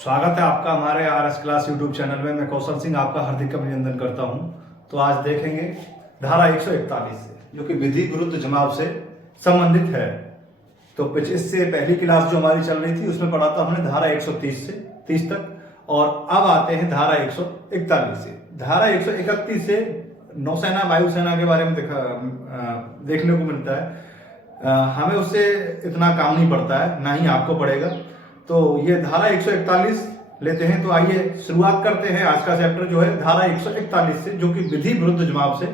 स्वागत है आपका हमारे RS क्लास यूट्यूब चैनल में। मैं कौशल सिंह आपका हार्दिक अभिनंदन करता हूं। तो आज देखेंगे धारा 141 से, जो कि विधि विरुद्ध जमाव से संबंधित है। तो इससे पहली क्लास जो हमारी चल रही थी उसमें पढ़ा था हमने धारा 130 से 30 तक, और अब आते हैं धारा 141 से। धारा 131 से नौसेना वायुसेना के बारे में देखने को मिलता है। हमें उससे इतना काम नहीं पड़ता है, ना ही आपको पड़ेगा। तो ये धारा 141 लेते हैं। तो आइए शुरुआत करते हैं आज का चैप्टर जो है धारा 141 से, जो कि विधि विरुद्ध जमाव से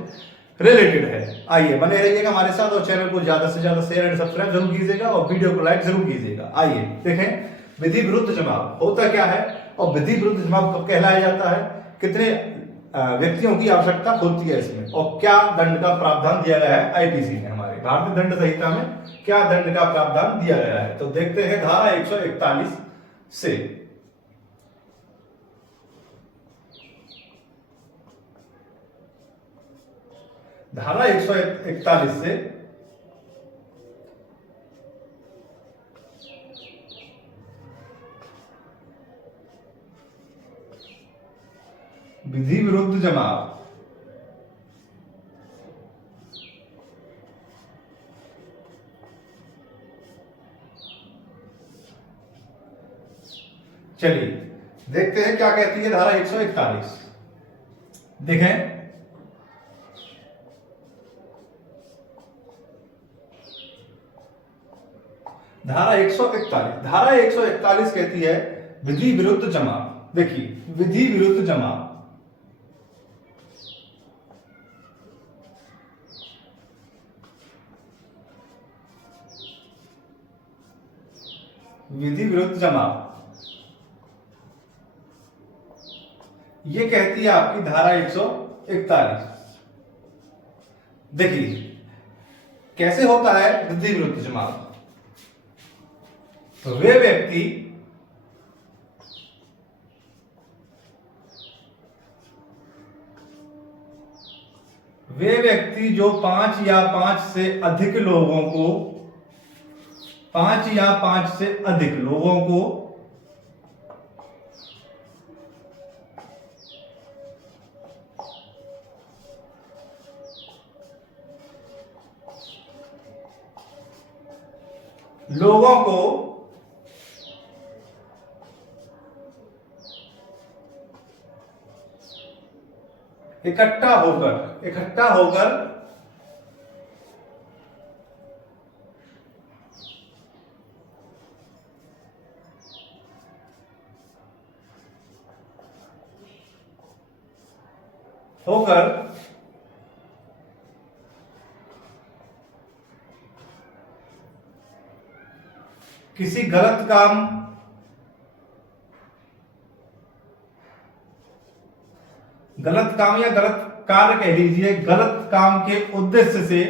रिलेटेड है। आइए बने रहिएगा हमारे साथ और चैनल को ज्यादा से ज्यादा शेयर एंड सब्सक्राइब जरूर कीजिएगा और वीडियो को लाइक जरूर कीजिएगा। आइए देखें विधि विरुद्ध जमाव होता क्या है और विधि विरुद्ध जमाव कब कहलाया जाता है, कितने व्यक्तियों की आवश्यकता होती है इसमें, और क्या दंड का प्रावधान दिया गया है आईपीसी में, हमारे भारतीय दंड संहिता में क्या दंड का प्रावधान दिया गया है। तो देखते हैं धारा 141 से। धारा 141 से विधि विरुद्ध जमाव चलिए देखते हैं क्या कहती है धारा 141। देखें धारा 141 कहती है विधि विरुद्ध जमाव। देखिए विधि विरुद्ध जमाव विधि विरुद्ध जमाव ये कहती है आपकी धारा 141। देखिए कैसे होता है विधि विरुद्ध जमाव। तो वे व्यक्ति जो 5 या 5 से अधिक लोगों को 5 या 5 से अधिक लोगों को इकट्ठा होकर किसी गलत काम या गलत कार्य कह लीजिए, गलत काम के उद्देश्य से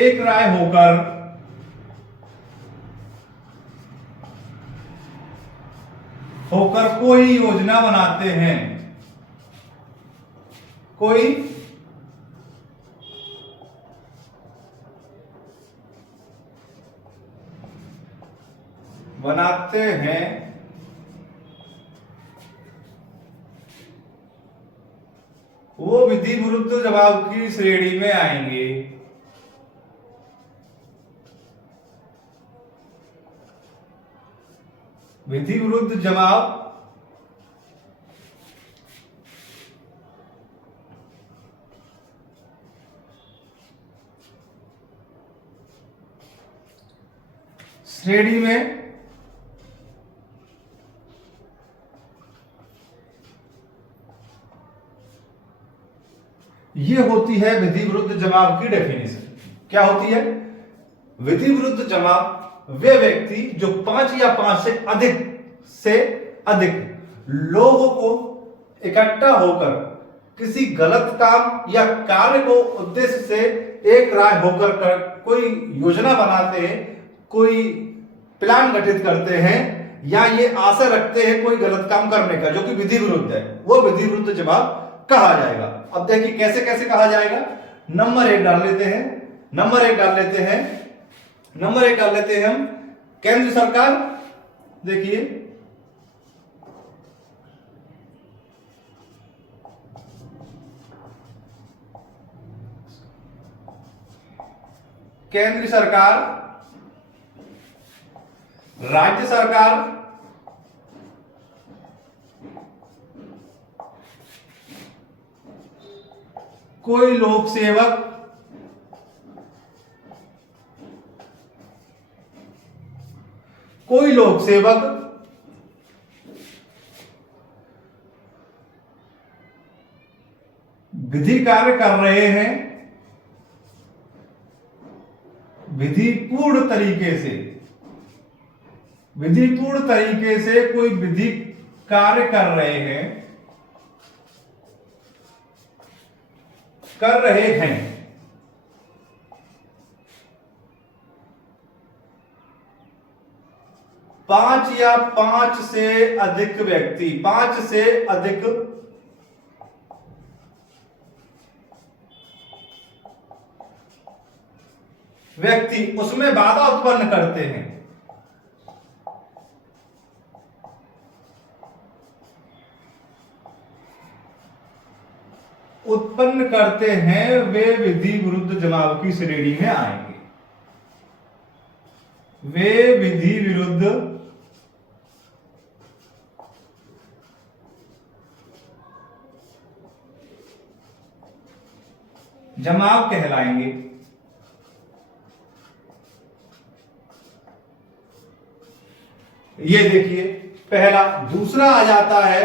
एक राय होकर कोई योजना बनाते हैं, वो विधि विरुद्ध जमाव की श्रेणी में आएंगे। विधि विरुद्ध जमाव श्रेणी में ये होती है विधि विरुद्ध जमाव की डेफिनेशन। क्या होती है? विधि विरुद्ध जमाव वे व्यक्ति जो 5 या 5 से अधिक लोगों को इकट्ठा होकर किसी गलत काम या कार्य को उद्देश्य से एक राय होकर कोई योजना बनाते हैं, कोई प्लान गठित करते हैं, या ये आशा रखते हैं कोई गलत काम करने का जो कि विधि विरुद्ध है, वो विधि विरुद्ध जवाब कहा जाएगा। अब देखिए कैसे कैसे कहा जाएगा। नंबर 1 डाल लेते हैं, नंबर 1 डाल लेते हैं, नंबर 1 डाल लेते हैं हम केंद्र सरकार। देखिए केंद्र सरकार, राज्य सरकार, कोई लोक सेवक, कोई लोक सेवक, विधि कार्य कर रहे हैं विधिपूर्ण तरीके से, विधिपूर्ण तरीके से कोई विधि कार्य कर रहे हैं, कर रहे हैं। 5 या 5 से अधिक व्यक्ति, 5 से अधिक व्यक्ति उसमें बाधा उत्पन्न करते हैं। उत्पन्न करते हैं वे विधि विरुद्ध जमाव की श्रेणी में आएंगे। वे विधि विरुद्ध जमाव कहलाएंगे। ये देखिए पहला। दूसरा आ जाता है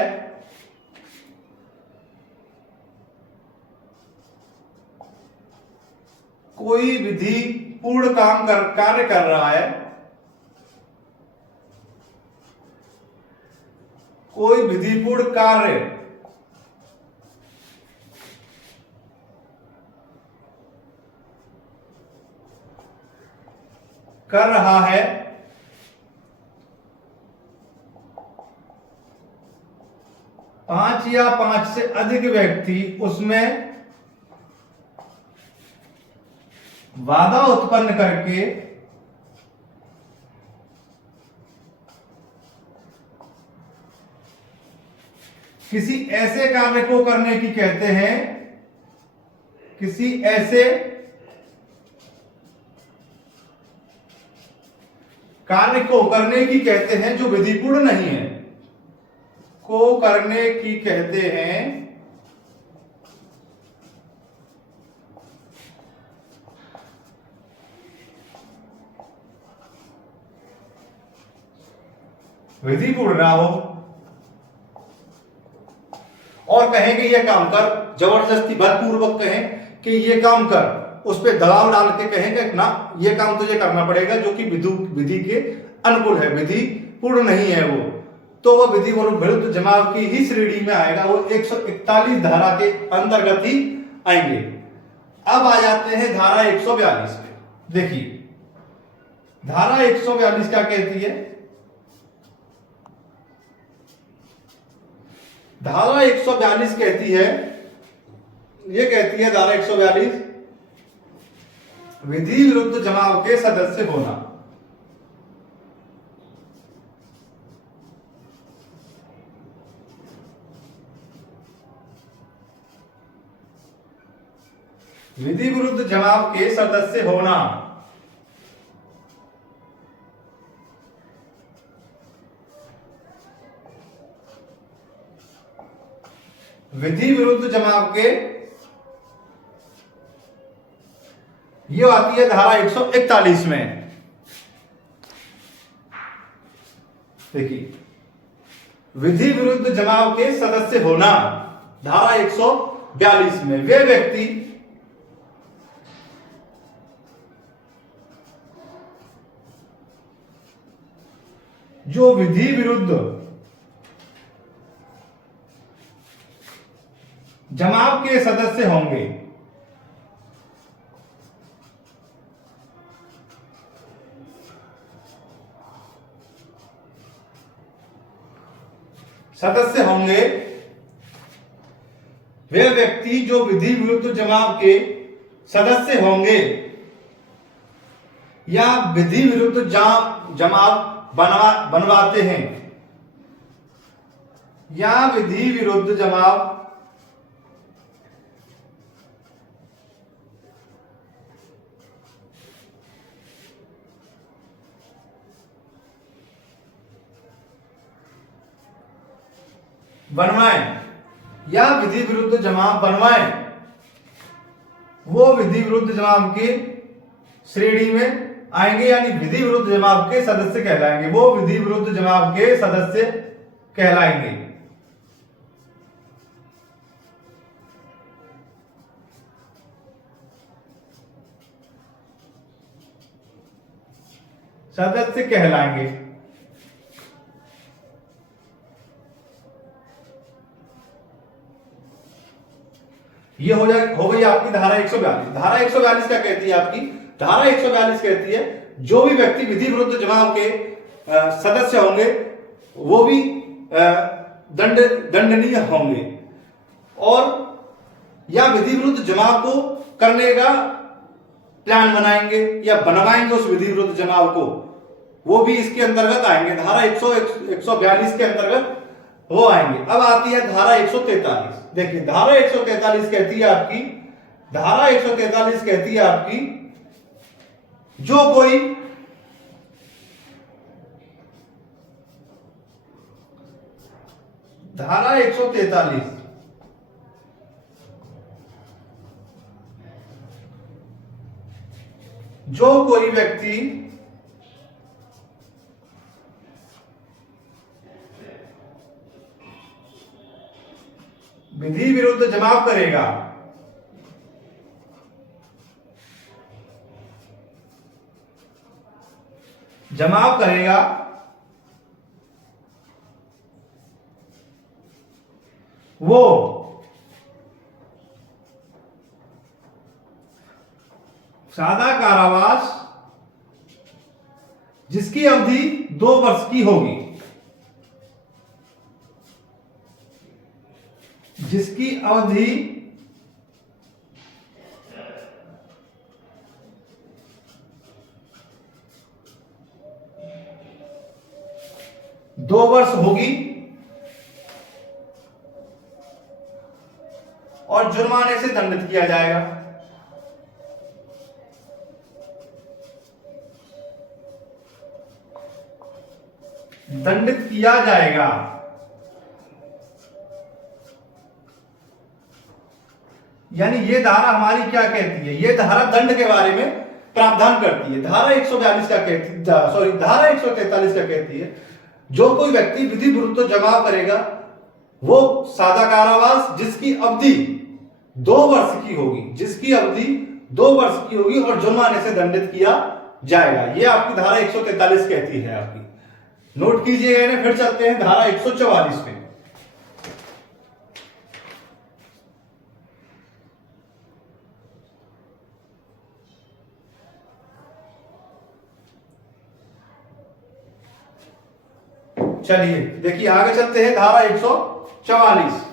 कोई विधि पूर्ण कार्य कर रहा है, कोई विधिपूर्ण कार्य कर रहा है, पांच या 5 से अधिक व्यक्ति उसमें बाधा उत्पन्न करके किसी ऐसे कार्य को करने की कहते हैं, किसी ऐसे कार्य को करने की कहते हैं जो विधिपूर्ण नहीं है, को करने की कहते हैं विधिपूर्ण ना हो, और कहेंगे ये काम कर, जबरदस्ती बलपूर्वक कहें कि ये काम कर, उस पर दबाव डाल के कहेंगे ना ये काम तुझे करना पड़ेगा जो कि विधि के अनुकूल है, विधि पूर्ण नहीं है वो, तो वह विधि विरुद्ध जमाव की ही श्रेणी में आएगा। वो 141 धारा के अंतर्गत ही आएंगे। अब आ जाते हैं धारा 142 पे। देखिए धारा 142 क्या कहती है। धारा 142 कहती है, ये कहती है धारा 142 विधि विरुद्ध जमाव के सदस्य होना। विधि विरुद्ध जमाव के सदस्य होना। विधि विरुद्ध जमाव के, ये आती है धारा 141 में। देखिए विधि विरुद्ध जमाव के सदस्य होना धारा 142 में वे व्यक्ति जो विधि विरुद्ध जमाव के सदस्य होंगे, वे व्यक्ति जो विधि विरुद्ध जमाव के सदस्य होंगे या विधि विरुद्ध जमाव बनवाते हैं या विधि विरुद्ध जमाव बनवाएं या विधि विरुद्ध जमाव बनवाएं, वो विधि विरुद्ध जमाव की श्रेणी में आएंगे, यानी विधि विरुद्ध जमाव के सदस्य कहलाएंगे। वो विधि विरुद्ध जमाव के सदस्य कहलाएंगे। सदस्य कहलाएंगे। ये हो गई आपकी धारा 142। धारा 142 क्या कहती है आपकी? धारा 142 कहती है जो भी व्यक्ति विधि विरुद्ध जमाव के सदस्य होंगे वो भी दंडनीय होंगे, और या विधि विरुद्ध जमाव को करने का प्लान बनाएंगे या बनवाएंगे उस विधि विरुद्ध जमाव को, वो भी इसके अंतर्गत आएंगे। धारा 142 के अंतर्गत वो आएंगे। अब आती है धारा 143। देखिए धारा 143 कहती है आपकी, धारा 143 कहती है आपकी जो कोई धारा 143 जो कोई व्यक्ति विधि विरुद्ध जमाव करेगा वो सादा कारावास जिसकी अवधि 2 वर्ष की होगी, जिसकी अवधि 2 वर्ष होगी और जुर्माने से दंडित किया जाएगा। दंडित किया जाएगा। यानी ये धारा हमारी क्या कहती है? ये धारा दंड के बारे में प्रावधान करती है। धारा 142 क्या कहती है? धारा 143 क्या कहती है? जो कोई व्यक्ति विधि विरुद्ध जमाव करेगा वो सादा कारावास जिसकी अवधि 2 वर्ष की होगी, जिसकी अवधि 2 वर्ष की होगी और जुर्माने से दंडित किया जाएगा। ये आपकी धारा 143 कहती है आपकी। नोट कीजिएगा इन्हें। फिर चलते हैं धारा 144 पे। चलिए देखिए आगे चलते हैं। धारा 144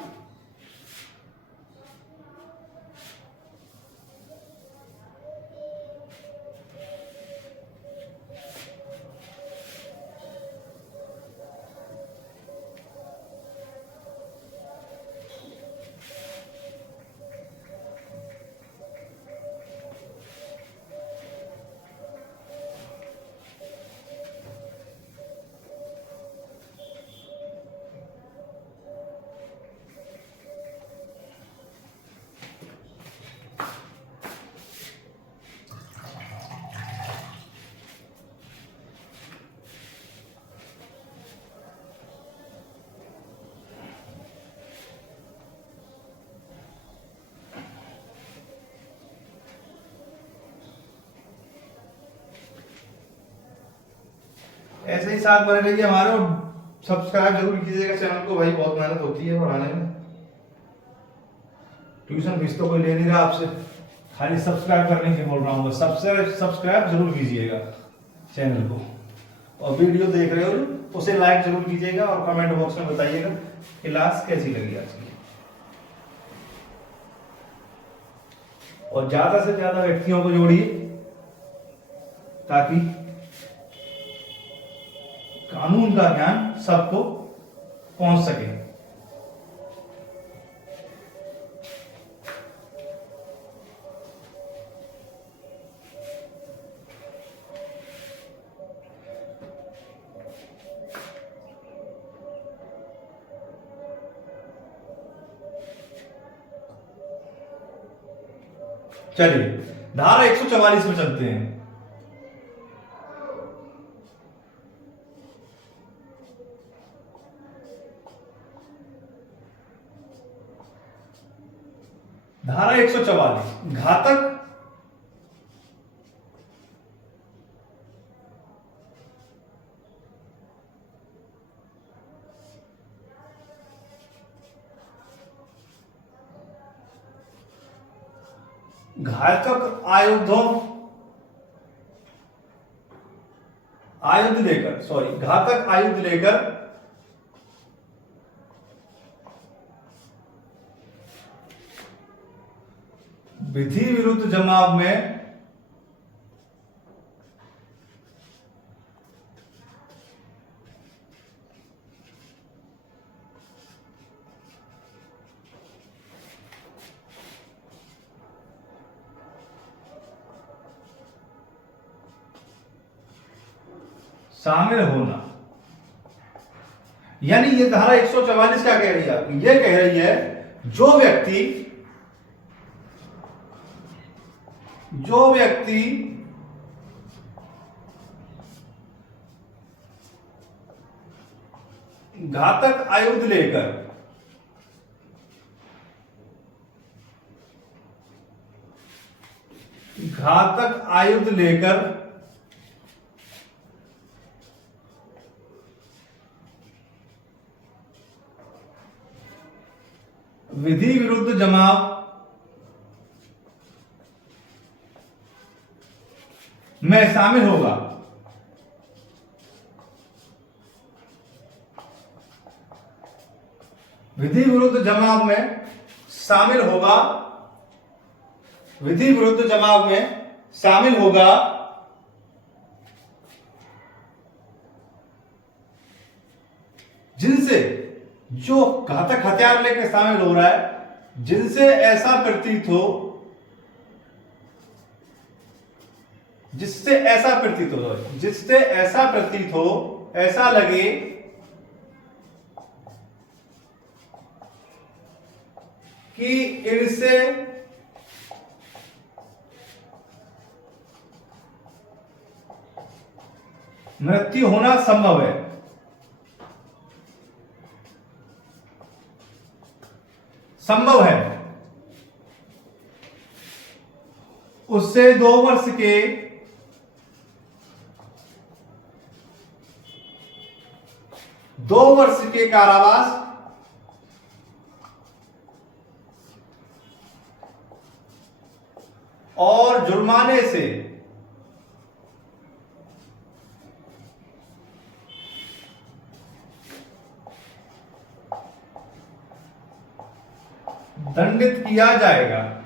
ऐसे ही साथ बने रहिए हमारे, और सब्सक्राइब जरूर कीजिएगा चैनल को। भाई बहुत मेहनत होती है पढ़ाने में। ट्यूशन फीस तो कोई ले नहीं रहा आपसे, खाली सब्सक्राइब करने के बोल रहा हूँ। सब्सक्राइब जरूर कीजिएगा चैनल को, और वीडियो देख रहे हो उसे लाइक जरूर कीजिएगा और कमेंट बॉक्स में बताइएगा क्लास कैसी लगी आज की। और ज्यादा से ज्यादा व्यक्तियों को जोड़िए ताकि कानून का ज्ञान सबको पहुंच सके। चलिए धारा 144 में चलते हैं। धारा 144 घातक घातक घातक आयुध लेकर विधि विरुद्ध जमाव में शामिल होना, यानी ये धारा 144 क्या कह रही है आपकी? ये कह रही है जो व्यक्ति घातक आयुध लेकर विधि विरुद्ध जमाव में शामिल होगा, विधि विरुद्ध जमाव में शामिल होगा, विधि विरुद्ध जमाव में शामिल होगा जिनसे, जो घातक हथियार लेकर शामिल हो रहा है, जिनसे ऐसा प्रतीत हो, जिससे ऐसा प्रतीत हो, ऐसा लगे कि इनसे मृत्यु होना संभव है। उससे 2 वर्ष के कारावास और जुर्माने से दंडित किया जाएगा।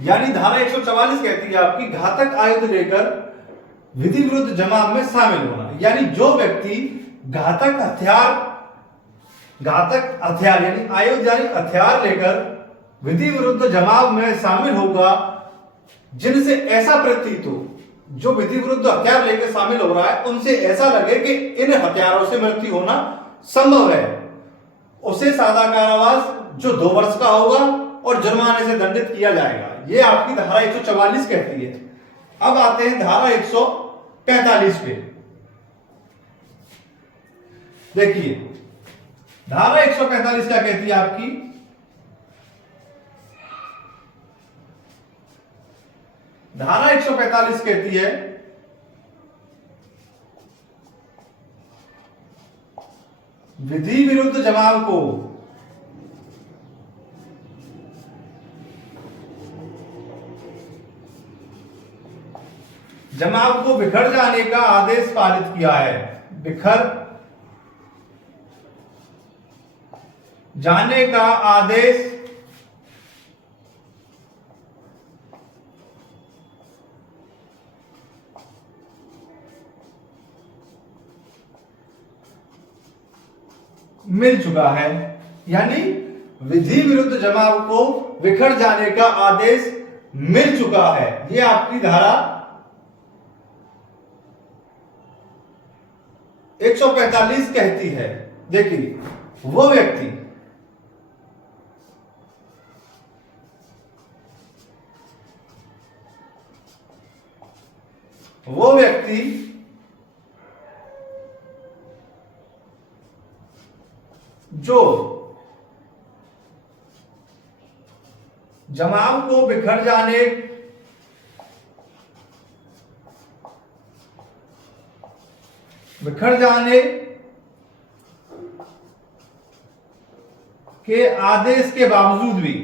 यानी धारा 144 कहती है आपकी घातक आयुध लेकर विधि विरुद्ध जमाव में शामिल होना, यानी जो व्यक्ति घातक हथियार यानी आयुध यानी हथियार लेकर विधि विरुद्ध जमाव में शामिल होगा, जिनसे ऐसा प्रतीत हो, जो विधि विरुद्ध हथियार लेकर शामिल हो रहा है, उनसे ऐसा लगे कि इन हथियारों से मृत्यु होना संभव है, उसे सादा कारावास जो 2 वर्ष का होगा और जुर्माने से दंडित किया जाएगा। ये आपकी धारा 144 कहती है। अब आते हैं धारा 145 पे। देखिए धारा 145 क्या कहती है आपकी? धारा 145 कहती है विधि विरुद्ध जमाव को बिखर जाने का आदेश पारित किया है। जाने का आदेश मिल चुका है, यानी विधि विरुद्ध जमाव को बिखर जाने का आदेश मिल चुका है। यह आपकी धारा 145 कहती है। देखिए, वो व्यक्ति जो जमाव को बिखर जाने के आदेश के बावजूद भी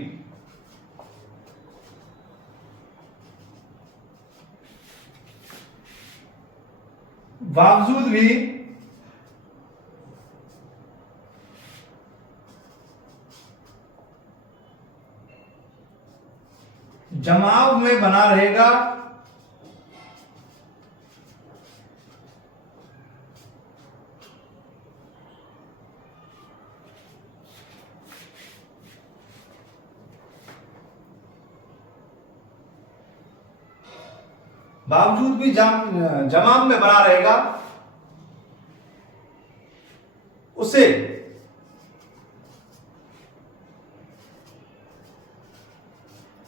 जमाव में बना रहेगा, बावजूद भी जमाव में बना रहेगा, उसे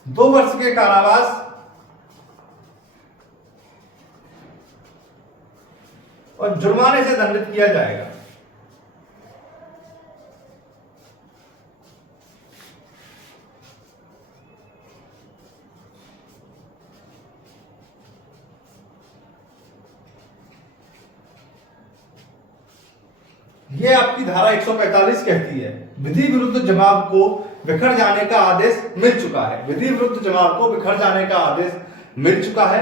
दो वर्ष के कारावास और जुर्माने से दंडित किया जाएगा। यह आपकी धारा 145 कहती है, विधि विरुद्ध जमाव को बिखर जाने का आदेश मिल चुका है। विधि विरुद्ध जमाव को बिखर जाने का आदेश मिल चुका है।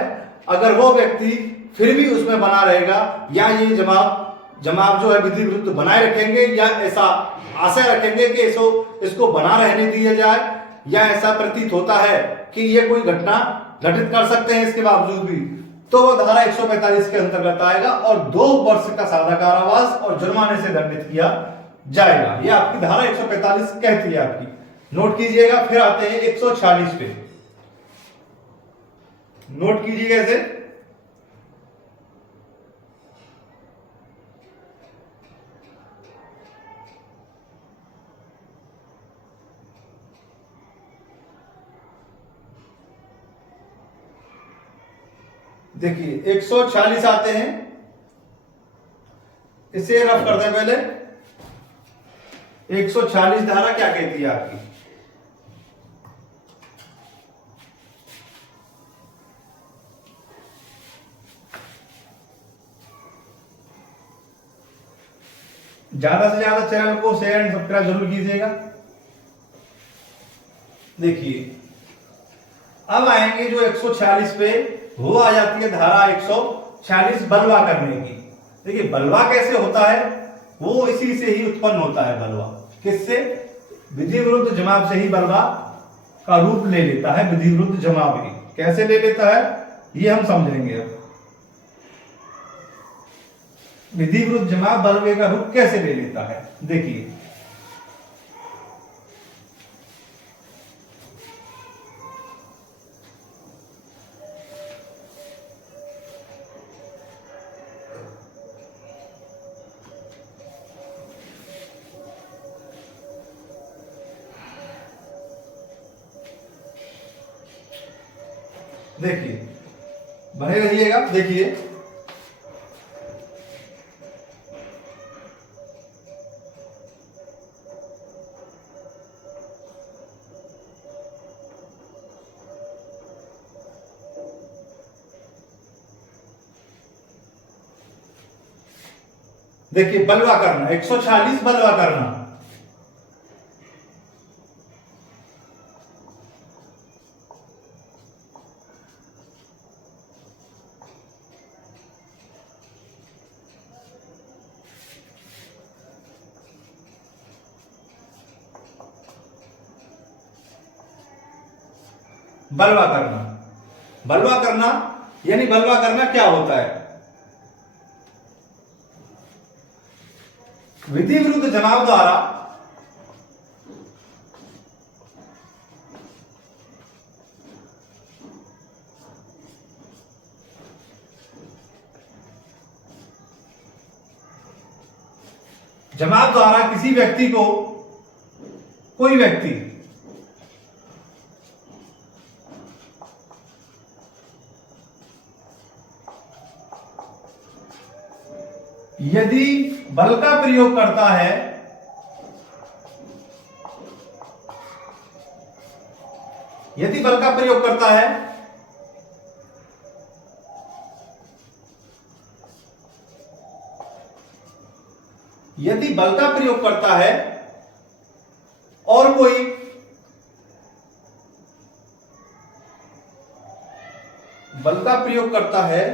अगर वो व्यक्ति फिर भी उसमें बना रहेगा, या ये जमाव जो है विधि विरुद्ध बनाए रखेंगे, या ऐसा आशय रखेंगे कि इसको बना रहने दिया जाए, या ऐसा प्रतीत होता है कि ये कोई घटना घटित कर सकते हैं इसके बावजूद भी, तो वो धारा 145 के अंतर्गत आएगा और 2 वर्ष का सादा कारावास और जुर्माने से दंडित किया जाएगा। ये आपकी धारा 145 कहती है आपकी, नोट कीजिएगा। फिर आते हैं 146 पे, नोट कीजिएगा इसे। देखिए 146 आते हैं, इसे रफ कर दें पहले। 146 धारा क्या कहती है आपकी? ज्यादा से ज्यादा चैनल को शेयर एंड सब्सक्राइब जरूर कीजिएगा। देखिए अब आएंगे जो 146 पे, वो आ जाती है धारा 146 बलवा करने की। देखिए बलवा कैसे होता है, वो इसी से ही उत्पन्न होता है। बलवा किससे? विधि विरुद्ध जमाव से ही बलवा का रूप ले लेता है। विधि विरुद्ध जमाव ही कैसे ले लेता है ये हम समझेंगे। अब विधि विरुद्ध जमाव बलवे का रूप कैसे ले लेता है, देखिए बने रहिएगा। देखिए देखिए बलवा करना, 146 बलवा करना। बलवा करना। बलवा करना यानी बलवा करना क्या होता है? विधि विरुद्ध जमाव द्वारा किसी व्यक्ति को, कोई व्यक्ति यदि बल का प्रयोग करता है, यदि बल का प्रयोग करता है यदि बल का प्रयोग करता है और कोई बल का प्रयोग करता है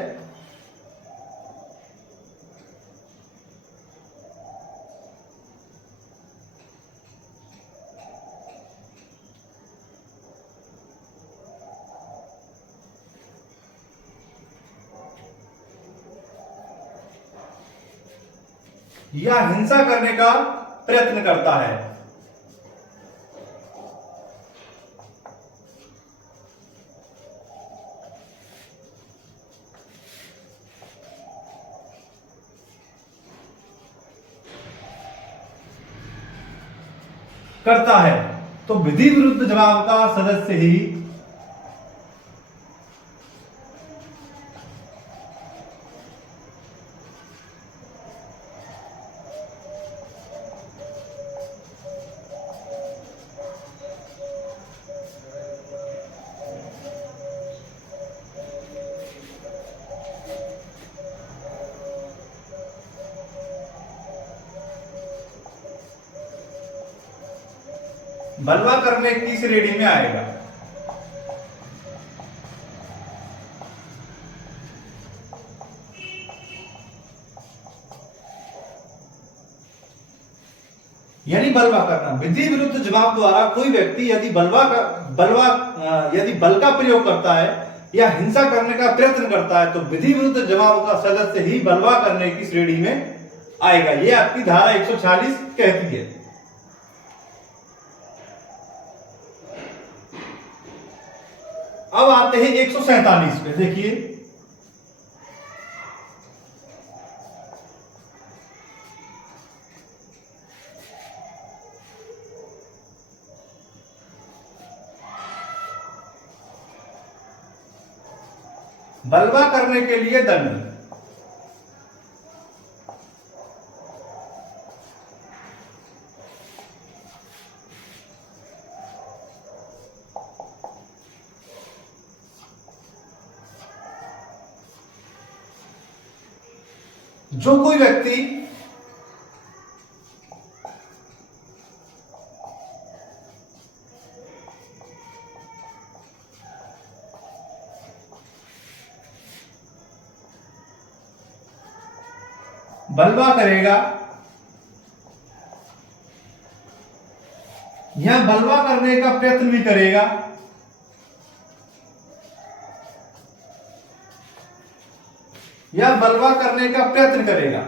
या हिंसा करने का प्रयत्न करता है, तो विधि विरुद्ध जमाव का सदस्य ही बलवा करने की श्रेणी में आएगा। यानी बलवा करना, विधि विरुद्ध जवाब द्वारा कोई व्यक्ति यदि यदि बल का प्रयोग करता है या हिंसा करने का प्रयत्न करता है तो विधि विरुद्ध जवाब का सदस्य ही बलवा करने की श्रेणी में आएगा। यह आपकी धारा 146 कहती है। अब आते हैं 147 पे। देखिए, बलवा करने के लिए दंड। जो कोई व्यक्ति बलवा करेगा या बलवा करने का प्रयत्न भी करेगा या बलवा करने का प्रयत्न करेगा,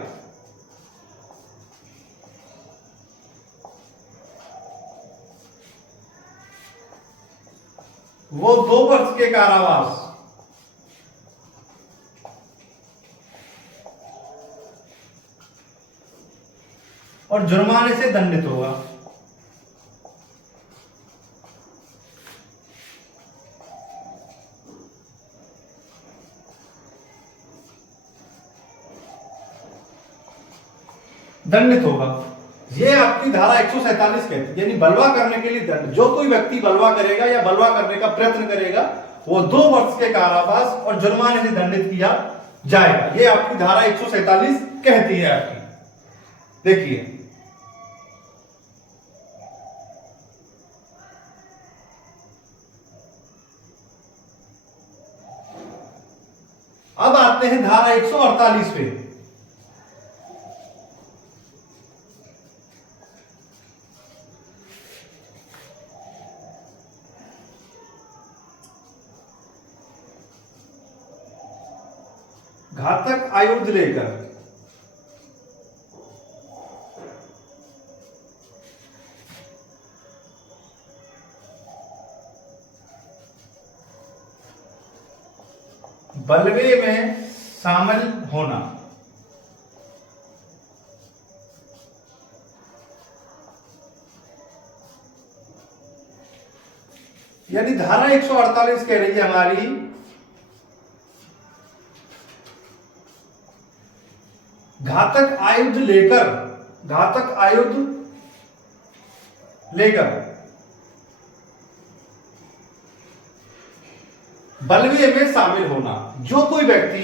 वो 2 वर्ष के कारावास और जुर्माने से दंडित होगा। दंडित होगा। यह आपकी धारा 147 कहती है। यानी बलवा करने के लिए दंड। जो कोई व्यक्ति बलवा करेगा या बलवा करने का प्रयत्न करेगा वो 2 वर्ष के कारावास और जुर्माने से दंडित किया जाएगा। यह आपकी धारा 147 कहती है आपकी। देखिए, अब आते हैं धारा 148 पे। घातक आयुध लेकर बलवे में शामिल होना। यानी धारा 148 कह रही है हमारी घातक आयुध लेकर बलवे में शामिल होना। जो कोई व्यक्ति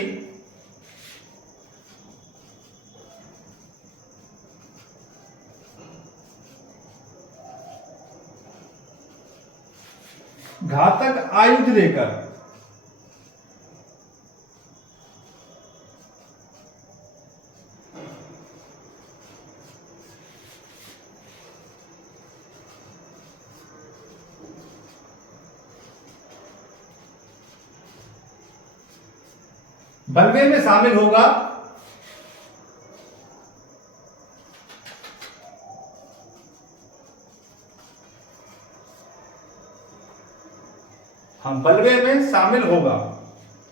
घातक आयुध लेकर बलवे में शामिल होगा, हम बलवे में शामिल होगा।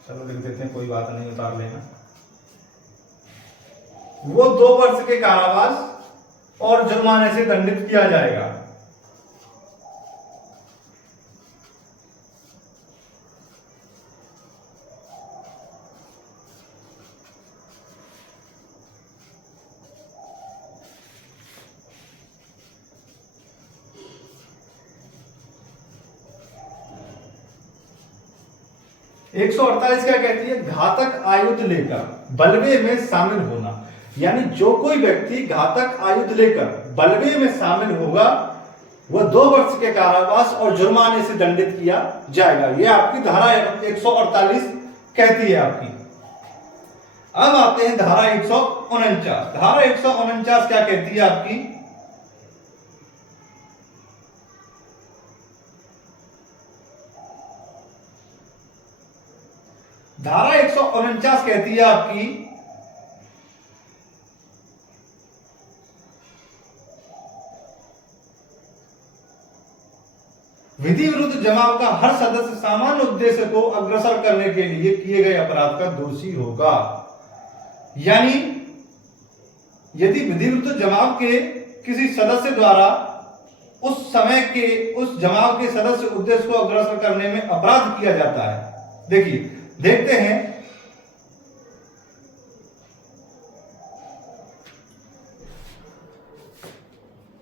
चलो लिख देते हैं, कोई बात नहीं, उतार लेना। वो 2 वर्ष के कारावास और जुर्माने से दंडित किया जाएगा। एक 148 क्या कहती है? घातक आयुध लेकर बलवे में शामिल होना। यानी जो कोई व्यक्ति घातक आयुध लेकर बलवे में शामिल होगा वह 2 वर्ष के कारावास और जुर्माने से दंडित किया जाएगा। यह आपकी धारा 148 कहती है आपकी। अब आते हैं धारा 149। धारा 149 क्या कहती है आपकी? धारा 149 कहती है आपकी विधि विरुद्ध जमाव का हर सदस्य सामान्य उद्देश्य को अग्रसर करने के लिए किए गए अपराध का दोषी होगा। यानी यदि विधि विरुद्ध जमाव के किसी सदस्य द्वारा उस समय के उस जमाव के सदस्य उद्देश्य को अग्रसर करने में अपराध किया जाता है। देखिए, देखते हैं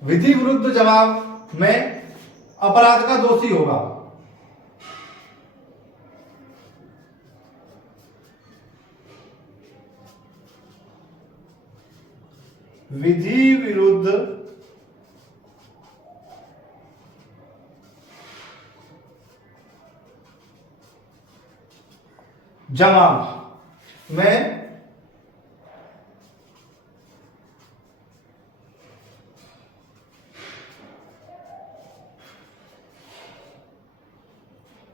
विधि विरुद्ध जमाव में अपराध का दोषी होगा। विधि विरुद्ध जमाव में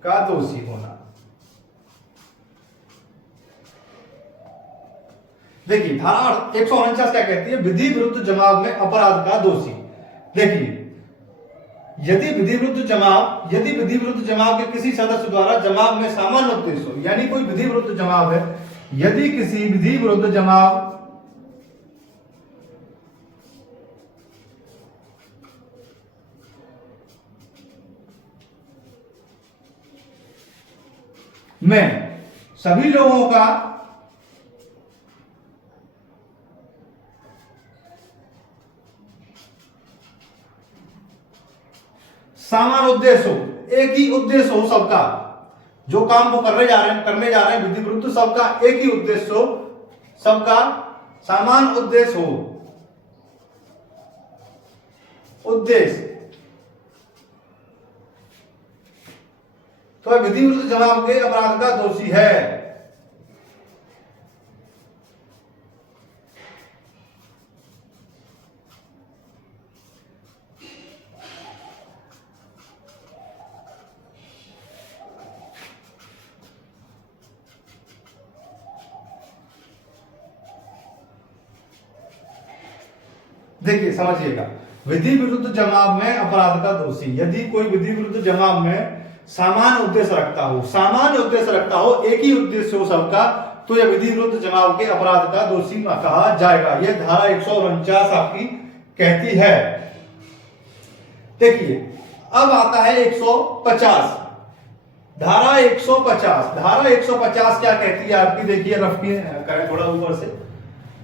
का दोषी होना। देखिए, धारा 149 क्या कहती है? विधि विरुद्ध जमाव में अपराध का दोषी। देखिए, यदि विधि विरुद्ध जमाव के किसी सदस्य द्वारा जमाव में सामान्य उद्देश्य हो, यानी कोई विधि विरुद्ध जमाव है, यदि किसी विधि विरुद्ध जमाव में सभी लोगों का समान उद्देश्य हो, एक ही उद्देश्य हो सबका, जो काम वो करने जा रहे हैं विधि विरुद्ध, सबका एक ही उद्देश्य हो, सबका समान उद्देश्य हो, उद्देश्य तो विधि विरुद्ध जमाव के अपराध का दोषी है। देखिए समझिएगा, विधि विरुद्ध जमाव में अपराध का दोषी, यदि कोई विधि विरुद्ध जमाव में सामान्य उद्देश्य रखता हो, सामान्य उद्देश्य रखता हो, एक ही उद्देश्य हो सबका, तो यह विधि विरुद्ध जमाव के अपराध का दोषी कहा जाएगा। यह धारा 149 आपकी कहती है। देखिए अब आता है 150, धारा 150। धारा 150 क्या कहती है आपकी, देखिए रफ की करें थोड़ा ऊपर से।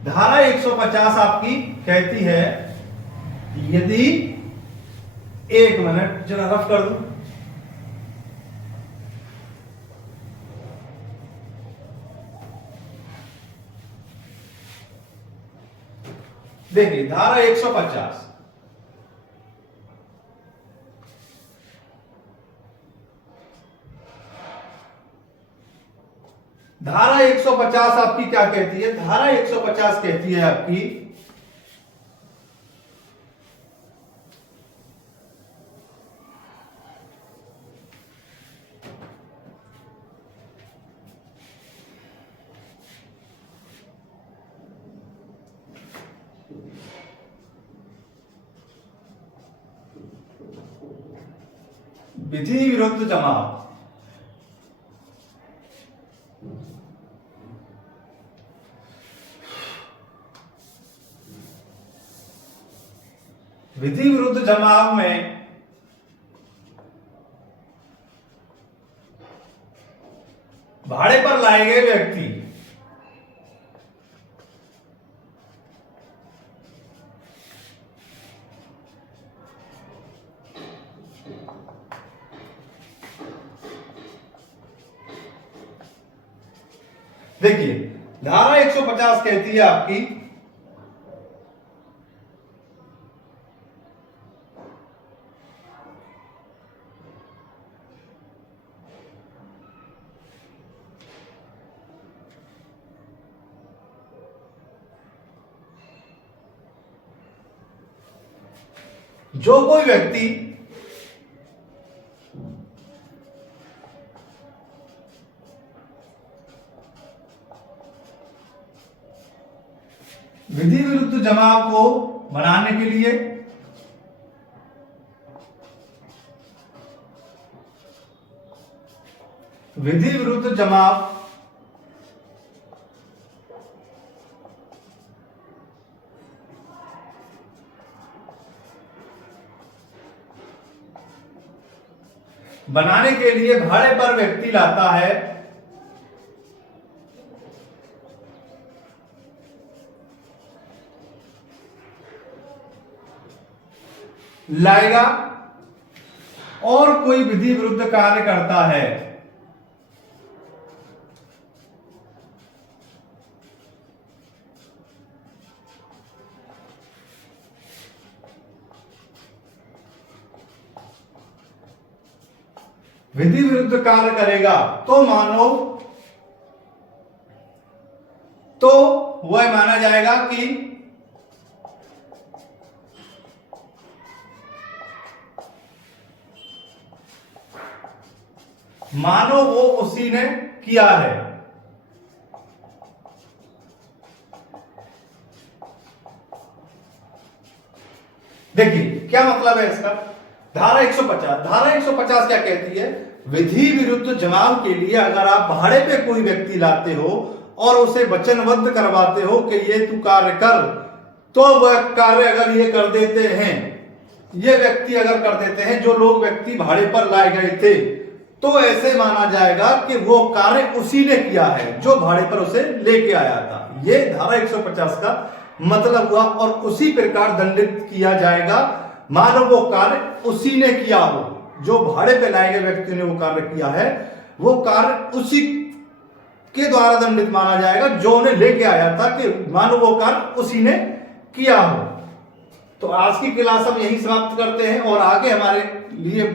धारा 150 आपकी कहती है, यदि, एक मिनट जरा रफ कर दूं, देखिए धारा 150, धारा 150 आपकी क्या कहती है, धारा 150 कहती है आपकी, विधि विरुद्ध जमाव, विधि विरुद्ध जमाव में भाड़े पर लाए गए व्यक्ति देखिए धारा 150 कहती है आपकी, जो कोई व्यक्ति विधि विरुद्ध जमाव को बनाने के लिए विधि विरुद्ध जमाव बनाने के लिए भाड़े पर व्यक्ति लाता है, लाएगा और कोई विधि विरुद्ध कार्य करता है, विधि विरुद्ध कार्य करेगा, तो मानो, तो वह माना जाएगा कि मानो वो उसी ने किया है। देखिए क्या मतलब है इसका, धारा 150 क्या कहती है, विधि विरुद्ध जमाव के लिए अगर आप भाड़े पे कोई व्यक्ति लाते हो और उसे वचनबद्ध करवाते हो कि ये तू कार्य कर, तो वह कार्य अगर ये कर देते हैं, ये व्यक्ति अगर कर देते हैं, जो लोग व्यक्ति भाड़े पर लाए गए थे, तो ऐसे माना जाएगा कि वो कार्य उसी ने किया है जो भाड़े पर उसे लेके आया था। ये धारा 150 का मतलब हुआ और उसी प्रकार दंडित किया जाएगा मानो वो कार्य उसी ने किया हो, जो भाड़े पे लाए गए व्यक्ति ने वो कार्य किया है, वो कार्य उसी के द्वारा दंडित माना जाएगा जो उन्हें लेके आया था, कि मानो वो कार्य उसी ने किया हो। तो आज की क्लास हम यही समाप्त करते हैं और आगे हमारे लिए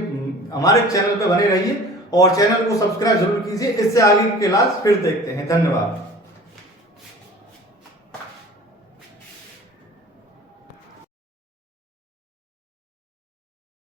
हमारे चैनल पे बने रहिए और चैनल को सब्सक्राइब जरूर कीजिए। इससे आगे की क्लास फिर देखते हैं। धन्यवाद।